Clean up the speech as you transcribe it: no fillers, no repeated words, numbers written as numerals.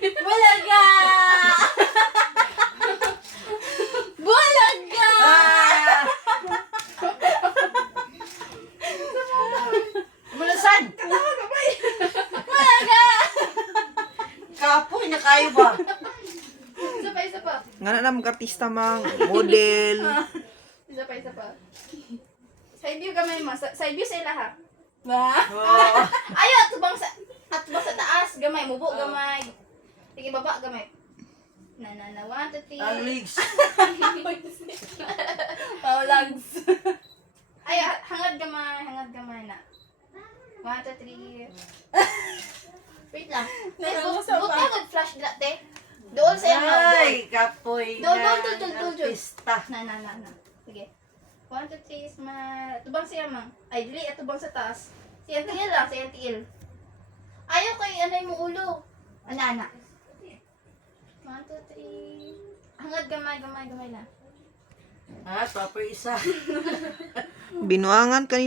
Bulaga! Bulaga! Mulasan! Bulaga! Kapoy na kayo ba? Isa pa. Nga na naman artista mang model. Isa pa. Side view gamay mo. Side view sa ila ha. Ba? Oo. Ayo, atubang sa taas. Gamay, mubo, gamay. Sige, baba, gamay. Na, 1, 2, 3. Ang legs. Paulags. Ay, hangad gamay na. 1, 2, 3. Wait lang. Nakamusa pa. Buti mag-flash dati. Doon sa yung Ay, kapoy Dol. na artista. Na. Sige. 1, 2, 3, smile. Atubang siya, mang. Ay, dili, atubang sa taas. Si Antiil lang, si Antiil. Ayaw kay anay mo ulo. Ana. 1, 2, 3. Hangad gamay na. Ah, kapoy isa. Binuangan kanina.